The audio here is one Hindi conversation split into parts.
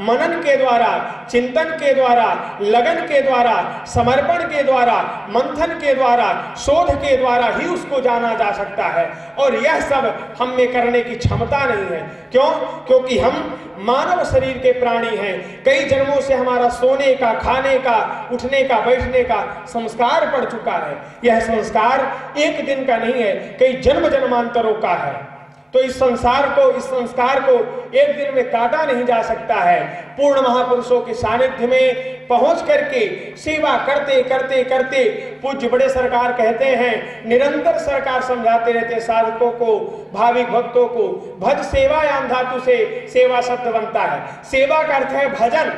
मनन के द्वारा, चिंतन के द्वारा, लगन के द्वारा, समर्पण के द्वारा, मंथन के द्वारा, शोध के द्वारा ही उसको जाना जा सकता है। और यह सब हम में करने की क्षमता नहीं है। क्यों? क्योंकि हम मानव शरीर के प्राणी हैं। कई जन्मों से हमारा सोने का, खाने का, उठने का, बैठने का संस्कार पड़ चुका है। यह संस्कार एक दिन का नहीं है, कई जन्म जन्मांतरों का है। तो इस संसार को, इस संस्कार को एक दिन में काटा नहीं जा सकता है। पूर्ण महापुरुषों के सानिध्य में पहुंच करके सेवा करते करते करते, पूज्य बड़े सरकार कहते हैं, निरंतर सरकार समझाते रहते साधकों को, भाविक भक्तों को, भज सेवायाम धातु से सेवा शब्द बनता है। सेवा का अर्थ है भजन।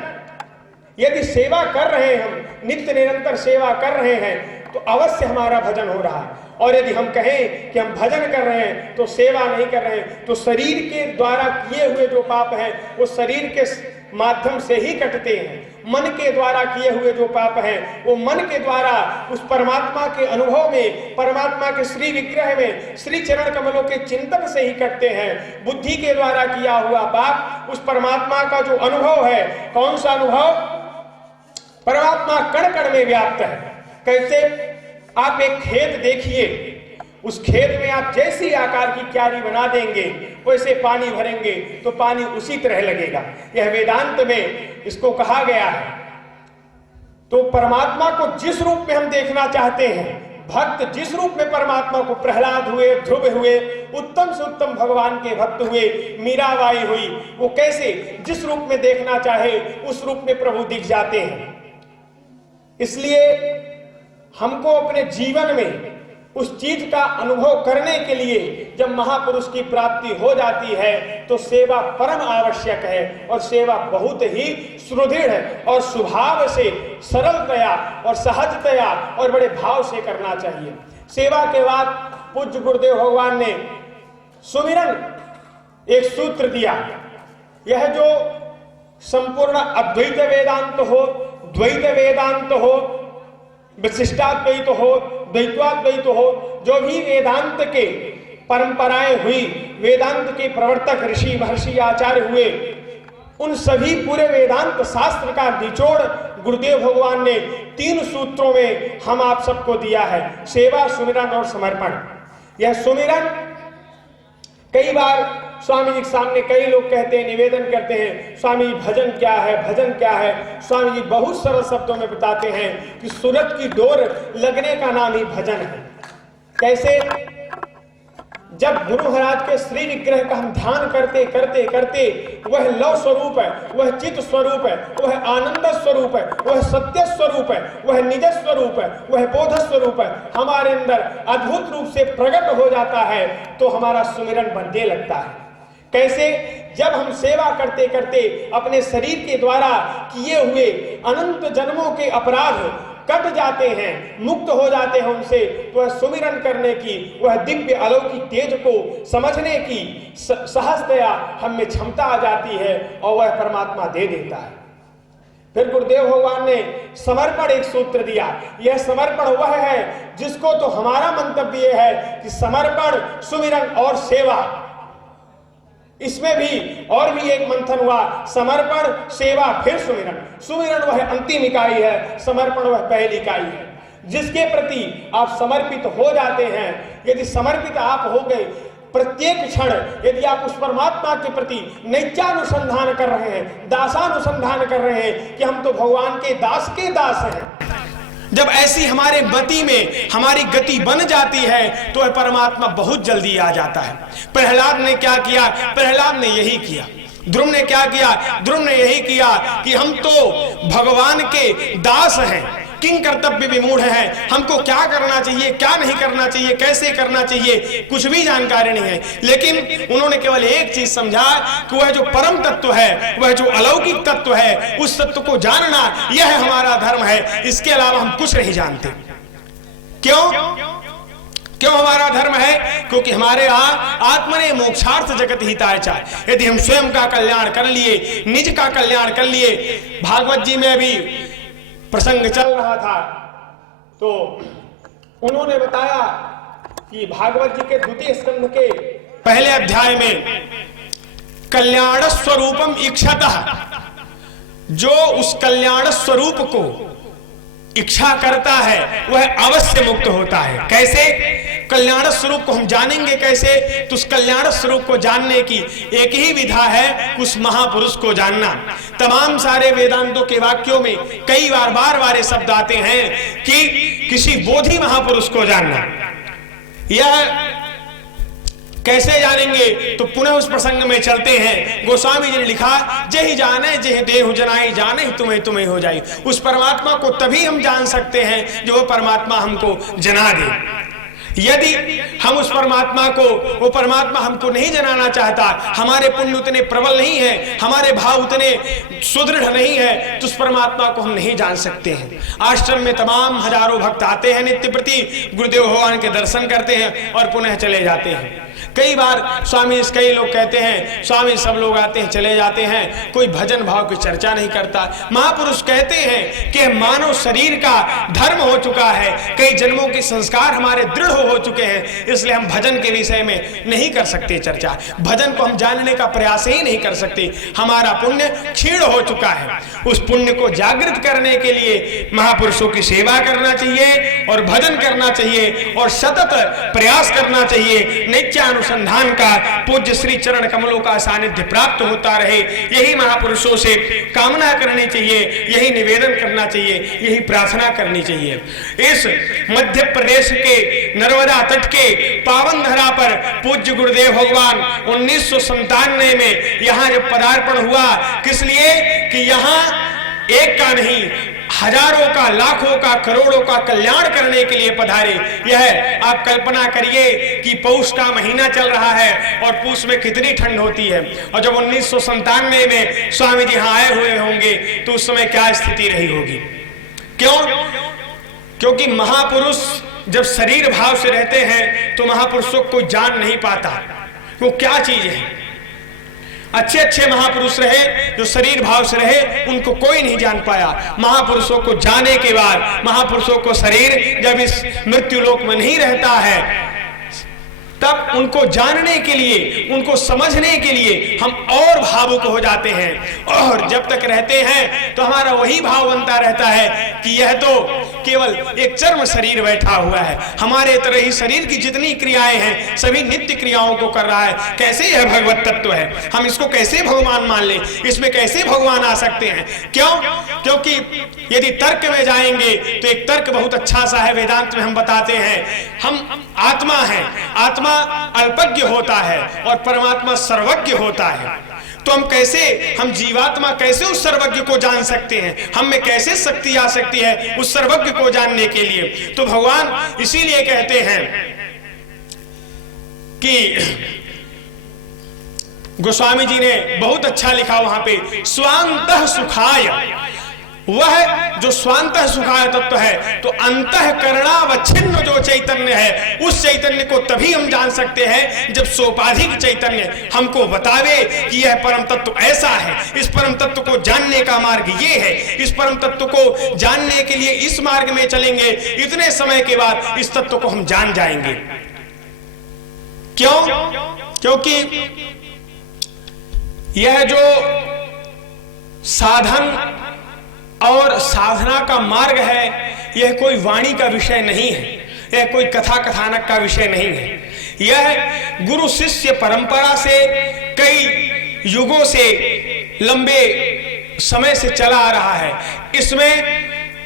यदि सेवा कर रहे हैं, हम नित्य निरंतर सेवा कर रहे हैं, तो अवश्य हमारा भजन हो रहा है। और यदि हम कहें कि हम भजन कर रहे हैं तो सेवा नहीं कर रहे हैं, तो शरीर के द्वारा किए हुए जो पाप हैं वो शरीर के माध्यम से ही कटते हैं। मन के द्वारा किए हुए जो पाप हैं वो मन के द्वारा उस परमात्मा के अनुभव में, परमात्मा के श्री विग्रह में, श्री चरण कमलों के चिंतन से ही कटते हैं। बुद्धि के द्वारा किया हुआ पाप उस परमात्मा का जो अनुभव है, कौन सा अनुभव? परमात्मा कण कण में व्याप्त है। कैसे? आप एक खेत देखिए, उस खेत में आप जैसी आकार की क्यारी बना देंगे, वैसे पानी भरेंगे तो पानी उसी तरह लगेगा। यह वेदांत में इसको कहा गया है। तो परमात्मा को जिस रूप में हम देखना चाहते हैं, भक्त जिस रूप में परमात्मा को, प्रहलाद हुए, ध्रुव हुए, उत्तम से उत्तम भगवान के भक्त हुए, मीराबाई हुई, वो कैसे जिस रूप में देखना चाहे उस रूप में प्रभु दिख जाते हैं। इसलिए हमको अपने जीवन में उस चीज का अनुभव करने के लिए जब महापुरुष की प्राप्ति हो जाती है तो सेवा परम आवश्यक है। और सेवा बहुत ही सुदृढ़ और स्वभाव से, सरलतया और सहजतया और बड़े भाव से करना चाहिए। सेवा के बाद पूज्य गुरुदेव भगवान ने सुमिरन एक सूत्र दिया। यह जो संपूर्ण अद्वैत वेदांत हो, द्वैत वेदांत हो, विशिष्टाद्वैत हो, द्वैताद्वैत हो, जो भी वेदांत के परंपराएं हुई, वेदांत के प्रवर्तक ऋषि महर्षि आचार्य हुए, उन सभी पूरे वेदांत शास्त्र का निचोड़ गुरुदेव भगवान ने 3 सूत्रों में हम आप सबको दिया है। सेवा, सुमिरन और समर्पण। यह सुमिरन कई बार स्वामी जी के सामने कई लोग कहते हैं, निवेदन करते हैं, स्वामी जी भजन क्या है, भजन क्या है? स्वामी जी बहुत सरल शब्दों में बताते हैं कि सूरत की डोर लगने का नाम ही भजन है। कैसे? जब गुरु महाराज के श्री विग्रह का हम ध्यान करते करते करते, वह लव स्वरूप है, वह चित स्वरूप है, वह आनंद स्वरूप है, वह सत्य स्वरूप है, वह निज स्वरूप है, वह बोध स्वरूप है, हमारे अंदर अद्भुत रूप से प्रकट हो जाता है, तो हमारा सुमिरन बनने लगता है। कैसे? जब हम सेवा करते करते अपने शरीर के द्वारा किए हुए अनंत जन्मों के अपराध कट जाते हैं, मुक्त हो जाते हैं उनसे, तो वह सुमिरन करने की, वह दिव्य अलौकिक तेज को समझने की सहजतया हम में क्षमता आ जाती है और वह परमात्मा दे देता है। फिर गुरुदेव भगवान ने समर्पण एक सूत्र दिया। यह समर्पण वह है जिसको तो हमारा मंतव्य है कि समर्पण, सुमिरन और सेवा, इसमें भी और भी एक मंथन हुआ, समर्पण, सेवा, फिर सुमिरन। सुमिरन वह अंतिम इकाई है, समर्पण वह पहली इकाई है। जिसके प्रति आप समर्पित हो जाते हैं, यदि समर्पित आप हो गए, प्रत्येक क्षण यदि आप उस परमात्मा के प्रति नैत्यानुसंधान कर रहे हैं, दासानुसंधान कर रहे हैं कि हम तो भगवान के दास हैं, जब ऐसी हमारे गति में हमारी गति बन जाती है तो वह परमात्मा बहुत जल्दी आ जाता है। प्रहलाद ने क्या किया? प्रहलाद ने यही किया। ध्रुव ने क्या किया? ध्रुव ने यही किया कि हम तो भगवान के दास हैं, किंग कर्तव्य विमूढ़ है, हमको क्या करना चाहिए, क्या नहीं करना चाहिए, कैसे करना चाहिए, कुछ भी जानकारी नहीं है। लेकिन उन्होंने केवल एक चीज समझा कि वह जो परम तत्व है, वह जो अलौकिक तत्व है, उस तत्व को जानना यह हमारा धर्म है, इसके अलावा हम कुछ नहीं जानते। क्यों हमारा धर्म है? क्योंकि हमारे आत्मने मोक्षार्थ जगत हिताय च। यदि हम स्वयं का कल्याण कर लिए, निज का कल्याण कर लिए, भागवत जी में भी प्रसंग चल रहा था तो उन्होंने बताया कि भागवत जी के द्वितीय स्कंध के पहले अध्याय में कल्याण स्वरूपम इक्षतः जो उस कल्याण स्वरूप को इच्छा करता है वह अवश्य मुक्त होता है। कैसे? कल्याण स्वरूप को हम जानेंगे कैसे? तो उस कल्याण स्वरूप को जानने की एक ही विधा है, उस महापुरुष को जानना। तमाम सारे वेदांतों के वाक्यों में कई बार ये शब्द आते हैं कि किसी बोधि महापुरुष को जानना। यह कैसे जानेंगे? तो पुनः उस प्रसंग में चलते हैं। गोस्वामी जी ने लिखा, जहि जाने जहि देहु जनाई, जाने तुम्हें तुम्हें हो जाए। उस परमात्मा को तभी हम जान सकते हैं जो वो परमात्मा हमको जना दे। यदि हम उस परमात्मा को, वो परमात्मा हमको नहीं जनाना चाहता, हमारे पुण्य उतने प्रबल नहीं है, हमारे भाव उतने सुदृढ़ नहीं है, तो उस परमात्मा को हम नहीं जान सकते हैं। आश्रम में तमाम हजारों भक्त आते हैं नित्य प्रति, गुरुदेव भगवान के दर्शन करते हैं और पुनः चले जाते हैं। कई बार कई लोग कहते हैं, स्वामी सब लोग आते हैं चले जाते हैं, कोई भजन भाव की चर्चा नहीं करता। महापुरुष कहते हैं कि मानव शरीर का धर्म हो चुका है, कई जन्मों के संस्कार हमारे दृढ़ हो चुके हैं, इसलिए हम भजन के विषय में नहीं कर सकते चर्चा, भजन को हम जानने का प्रयास ही नहीं कर सकते। हमारा पुण्य क्षीण हो चुका है। उस पुण्य को जागृत करने के लिए महापुरुषों की सेवा करना चाहिए और भजन करना चाहिए और सतत प्रयास करना चाहिए। नित्यानुसंधान का पूज्य श्री चरण कमलों का सानिध्य प्राप्त होता रहे, यही महापुरुषों से कामना करनी चाहिए, यही निवेदन करना चाहिए, यही प्रार्थना करनी चाहिए। इस मध्य प्रदेश के नर्मदा तट के पावन धरा पर पूज्य गुरुदेव भगवान 1997 में यहाँ जब पदार्पण हुआ, किस लिए कि यहाँ एक का नहीं, हजारों का, लाखों का, करोड़ों का कल्याण करने के लिए पधारे। यह आप कल्पना करिए कि पौष का महीना चल रहा है और पौष में कितनी ठंड होती है, और जब 1997 में स्वामी जी यहाँ आए हुए होंगे तो उस समय क्या स्थिति रही होगी। क्यों? क्योंकि महापुरुष जब शरीर भाव से रहते हैं तो महापुरुषों को जान नहीं पाता वो क्या चीज है। अच्छे अच्छे महापुरुष रहे जो शरीर भाव से रहे, उनको कोई नहीं जान पाया। महापुरुषों को जाने के बाद, महापुरुषों को शरीर जब इस मृत्यु लोक में नहीं रहता है, तब उनको जानने के लिए, उनको समझने के लिए हम और भावुक हो जाते हैं। और जब तक रहते हैं तो हमारा वही भाव बनता रहता है कि यह तो केवल एक चर्म शरीर बैठा हुआ है, हमारे तरह ही शरीर की जितनी क्रियाएं हैं सभी नित्य क्रियाओं को कर रहा है। कैसे यह भगवत तत्व है, हम इसको कैसे भगवान मान ले, इसमें कैसे भगवान आ सकते हैं? क्यों? क्योंकि यदि तर्क में जाएंगे तो एक तर्क बहुत अच्छा सा है, वेदांत में हम बताते हैं, हम आत्मा है, आत्मा अल्पज्ञ होता है और परमात्मा सर्वज्ञ होता है। तो हम जीवात्मा कैसे उस सर्वज्ञ को जान सकते हैं? हम में कैसे शक्ति आ सकती है उस सर्वज्ञ को जानने के लिए? तो भगवान इसीलिए कहते हैं कि गोस्वामी जी ने बहुत अच्छा लिखा वहां पे, स्वांतः सुखाय, वह जो स्वांतः सुखाय तत्व है, तो अंतःकरणावच्छिन्न जो चैतन्य है, उस चैतन्य को तभी हम जान सकते हैं जब सोपाधिक चैतन्य हमको बतावे कि यह परम तत्व ऐसा है, इस परम तत्व को जानने का मार्ग ये है, इस परम तत्व को जानने के लिए इस मार्ग में चलेंगे, इतने समय के बाद इस तत्व को हम जान जाएंगे। क्यों? क्योंकि यह जो साधन और साधना का मार्ग है, यह कोई वाणी का विषय नहीं है, यह कोई कथा कथानक का विषय नहीं है। यह गुरु शिष्य परंपरा से कई युगों से, लंबे समय से चला आ रहा है। इसमें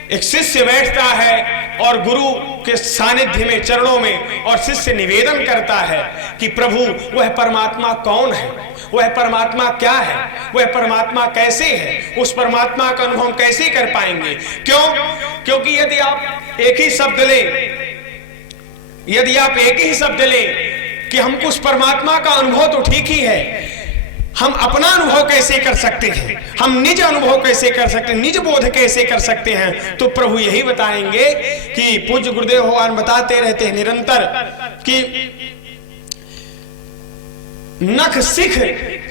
एक शिष्य बैठता है और गुरु के सानिध्य में, चरणों में, और शिष्य निवेदन करता है कि प्रभु वह परमात्मा कौन है, वह परमात्मा क्या है, वह परमात्मा कैसे है, उस परमात्मा का अनुभव कैसे कर पाएंगे। क्यों? क्योंकि यदि आप एक ही शब्द लें कि हमको उस परमात्मा का अनुभव तो ठीक ही है, हम अपना अनुभव कैसे कर सकते हैं, हम निज अनुभव कैसे कर सकते हैं, निज बोध कैसे कर सकते हैं? तो प्रभु यही बताएंगे कि पूज्य गुरुदेव भगवान बताते रहते हैं निरंतर कि नख सिख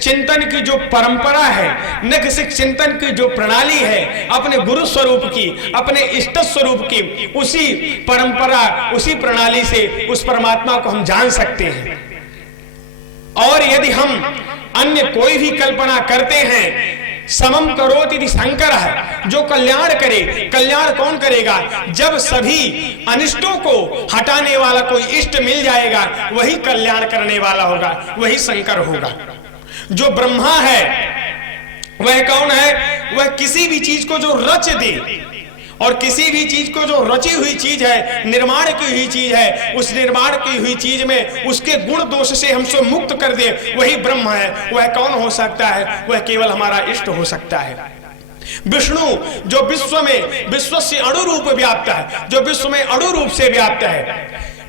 चिंतन की जो परंपरा है, नख सिख चिंतन की जो प्रणाली है, अपने गुरु स्वरूप की, अपने इष्ट स्वरूप की, उसी परंपरा, उसी प्रणाली से उस परमात्मा को हम जान सकते हैं। और यदि हम अन्य कोई भी कल्पना करते हैं समम करोति इति शंकर है, जो कल्याण करे। कल्याण कौन करेगा? जब सभी अनिष्टों को हटाने वाला कोई इष्ट मिल जाएगा, वही कल्याण करने वाला होगा, वही शंकर होगा। जो ब्रह्मा है वह कौन है? वह किसी भी चीज को जो रच दे, और किसी भी चीज को जो रची हुई चीज है, निर्माण की हुई चीज है, उस निर्माण की हुई चीज में उसके गुण दोष से हमसे मुक्त कर दे, वही ब्रह्म है। वह कौन हो सकता है? वह केवल हमारा इष्ट हो सकता है। विष्णु जो विश्व में, विश्व से अणु रूप व्याप्त है, जो विश्व में अणु रूप से व्याप्त है,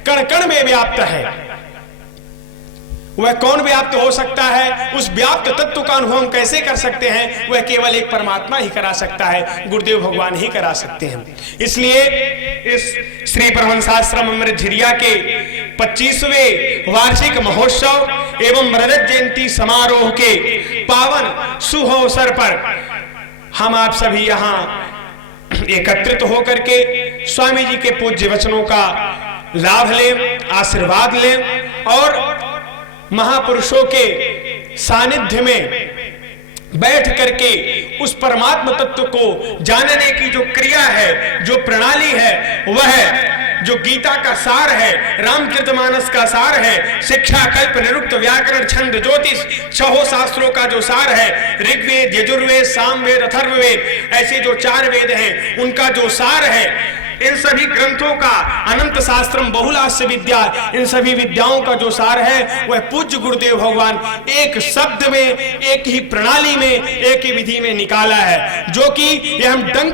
कण कण में व्याप्त है, वह कौन व्याप्त हो सकता है? उस व्याप्त तत्व का अनुभव हम कैसे कर सकते हैं? वह केवल एक परमात्मा ही करा सकता है, गुरुदेव भगवान ही करा सकते हैं। इसलिए इस श्री परमहंसाश्रम अमृत झिरिया के 25वें वार्षिक महोत्सव एवं रजत जयंती समारोह के पावन शुभ अवसर पर हम आप सभी यहाँ एकत्रित होकर के स्वामी जी के पूज्य वचनों का लाभ लें, आशीर्वाद लें और महापुरुषों के सानिध्य में बैठ करके उस परमात्म तत्व को जानने की जो क्रिया है, जो प्रणाली है, वह जो गीता का सार है, रामचरितमानस का सार है, शिक्षा कल्प निरुक्त व्याकरण छंद ज्योतिष 6 शास्त्रों का जो सार है, ऋग्वेद यजुर्वेद सामवेद अथर्ववेद, ऐसे जो 4 वेद हैं उनका जो सार है, इन सभी ग्रंथों का अनंत शास्त्रम बहुलास्य विद्या, इन सभी विद्याओं का जो सार है वह पूज्य गुरुदेव भगवान एक शब्द में, एक ही प्रणाली में, एक ही विधि में निकाला है, जो कि यह हम